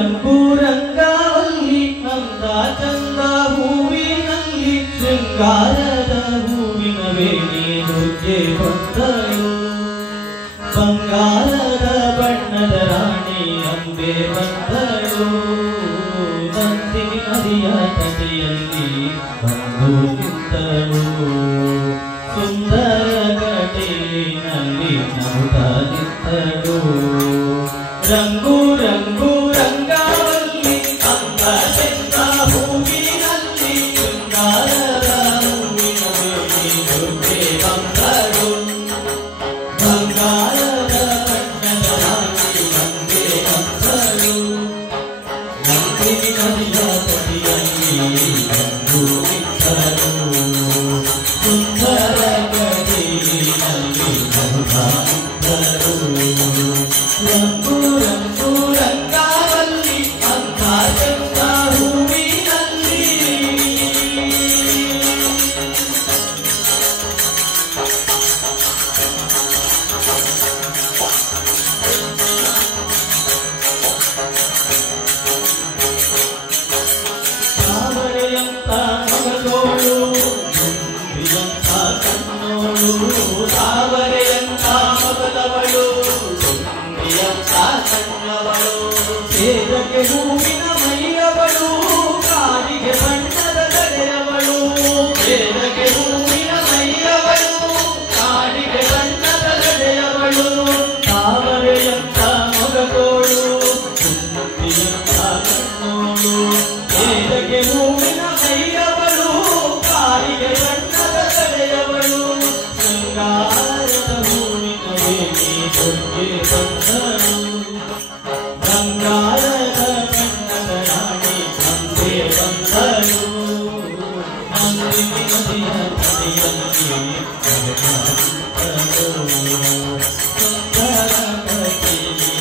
ರಂಗೂರಂಗವಲ್ಲಿ ಅಂದ ಚಂದ ಹೂವಿನಲ್ಲಿ ಶೃಂಗಾರದ ಹೂವಿನ ವೇಣಿ ದುರ್ಗೆ ಬಂದಳು ಬಂಗಾರದ ಬಣ್ಣದ ರಾಣಿ ಅಂಬೆ ಬಂದಳು ನಂದಿನಿ ನದಿಯ ತಟೆಯಲ್ಲಿ ಬಂದು ನಿಂತಳು ಸುಂದರ ಗಡಿನಲ್ಲಿ ನಗುತ್ತಾ ನಿಂತಳು ರಂಗು ರಂಗು ರಂಗವಲ್ಲಿ ಅಂದ ಚಂದ ಹೂವಿನಲ್ಲಿ ಶೃಂಗಾರದ ಹೂವಿನ ವೇಣಿ ದುರ್ಗೆ ಬಂದಳು ಬಂಗಾರದ ಬಣ್ಣದ ರಾಣಿ ಅಂಬೆ ಬಂದಳು ನಂದಿನಿ ನದಿಯ ತಟೆಯಲ್ಲಿ ಬಂದು ನಿಂತಳು ಸುಂದರ ಗಡಿನಲ್ಲಿ ನಗುತ್ತಾ ನಿಂತಳು ರಂಗು ರಂಗು ರಂಗವಲ್ಲಿ ಅಂದ ಚಂದ ಹೂವಿನಲ್ಲಿ ತಾವರೆಯಂತ ಮಗದೋಳು ದುಂಬಿಯಂತ ಕಣ್ಣೋಳು ತಾವರೆಯಂತ ಮಗದವಳು ದುಂಬಿಯಂತ ಕಣ್ಣವಳು ಸೇದಕ್ಕೆ ಹೂವಿನ ಮೈಯವಳು ಕಾಡಿಗೆ ಬಣ್ಣದ ತಡೆಯವಳು ಸೇದಕ್ಕೆ ಹೂವಿನ ಮೈಯವಳು ಕಾಡಿಗೆ ಬಣ್ಣದ ತಡೆಯವಳು ತಾವರೆಯಂತ ಮಗದೋಳು ದುಂಬಿಯಂತ ಕಣ್ಣೋಳು ಸೇದಕ್ಕೆ ಹೂವಿನ ಮೈಯವಳು ಕಾಡಿಗೆ ಬಣ್ಣದ ತಡೆಯವಳು ಶೃಂಗಾರದ ಹೂವಿನ ವೇಣಿ ದುರ್ಗೆ ಬಂದಳು ಬಂಗಾರದ ಬಣ್ಣದ ರಾಣಿ ಅಂಬೆ ಬಂದಳು ನಂದಿನಿ ನದಿಯ ತಟೆಯಲ್ಲಿ ನಗುತ್ತಾ ನಿಂತಳು ಸುಂದರ ಗಡಿಯಲ್ಲಿ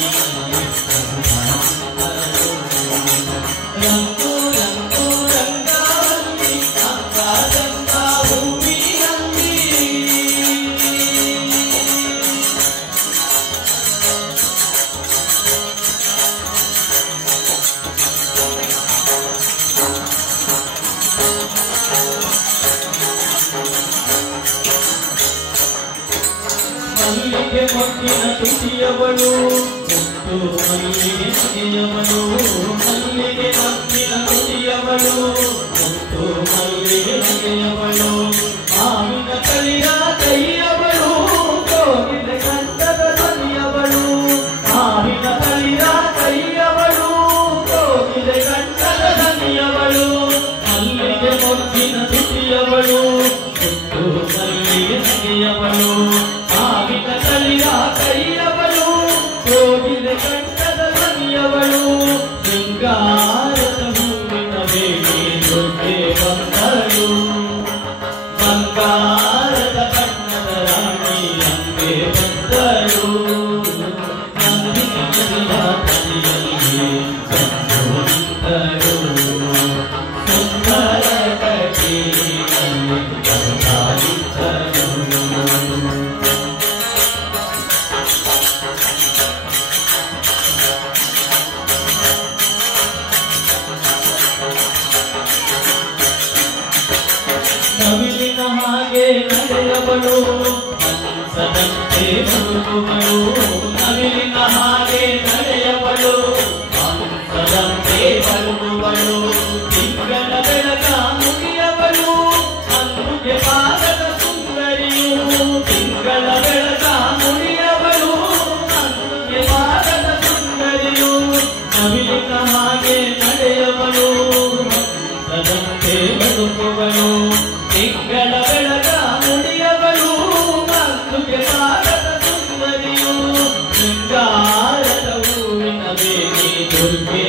ನಗುತ್ತಾ ನಿಂತಳು ರಂಗು ರಂಗು ರಂಗವಲ್ಲಿ ಅಂದ ಚಂದ ಹೂವಿನಲ್ಲಿ ಮಲ್ಲಿಗೆ ಮೊಗ್ಗಿನ ತುಟಿಯವಳು ಮುತ್ತು ಮಲ್ಲಿಗೆ ನಗೆಯವಳು ಮಲ್ಲಿಗೆ ಮೊಗ್ಗಿನ ತುಟಿಯವಳು ಮುತ್ತು ಮಲ್ಲಿಗೆ ನಗೆಯವಳು ಮಾವಿನ ತಳಿಯ ಕೈಯವಳು ಕೋಗಿಲೆ ಕಂಠದ ಧ್ವನಿಯವಳು ಮಾವಿನ ತಳಿಯ ಕೈಯವಳು ಕೋಗಿಲೆ ಕಂಠದ ಧ್ವನಿಯವಳು ಮಲ್ಲಿಗೆ ಮೊಗ್ಗಿನ ತುಟಿಯವಳು ಮುತ್ತು ಮಲ್ಲಿಗೆ ನಗೆಯವಳು ಮಾವಿನ ತಳಿಯ ಕೈಯವಳು ಕೋಗಿಲೆ ಕಂಠದ ಧ್ವನಿಯವಳು ಶೃಂಗಾರದ ಹೂವಿನ ವೇಣಿ ದುರ್ಗೆ ಬಂದಳು ಬಂಗಾರದ ಬಣ್ಣದ ರಾಣಿ ಅಂಬೆ ಬಂದಳು ನಂದಿನಿ ನದಿಯ ತಟೆಯಲ್ಲಿ ಬಂದು ನಿಂತಳು ಸುಂದರ ಗಡಿಯಲ್ಲಿ ನಗುತ್ತಾ ನಿಂತಳು ನವಿಲಿನ ಹಾಗೆ ನಡೆಯವಳು ಹಂಸದಂತೆ ಬರುವವಳು ನವಿಲಿನ ಹಾಗೆ ನಡೆಯವಳು ಹಂಸದಂತೆ ಬರುವವಳು ತಿಂಗಳ ಬೆಳಕ ಮುಗಿಯವಳು ಅಂದುಗೆ ಪಾದದ ಸುಂದರಿಯು ತಿಂಗಳ ಬೆಳಕ ಮುಗಿಯವಳು ಅಂದುಗೆ ಪಾದದ ಸುಂದರಿಯು ನವಿಲಿನ ಹಾಗೆ ನಡೆಯವಳು ಹಂಸದಂತೆ ಬರುವವಳು ತಿಂಗಳ ಬೆಳಕ ಮುಡಿಯವಳು ಮಂದುಗೆ ಪಾದದ ಸುಂದರಿಯು ಶೃಂಗಾರದ ಹೂವಿನ ವೇಣಿ ದುರ್ಗೆ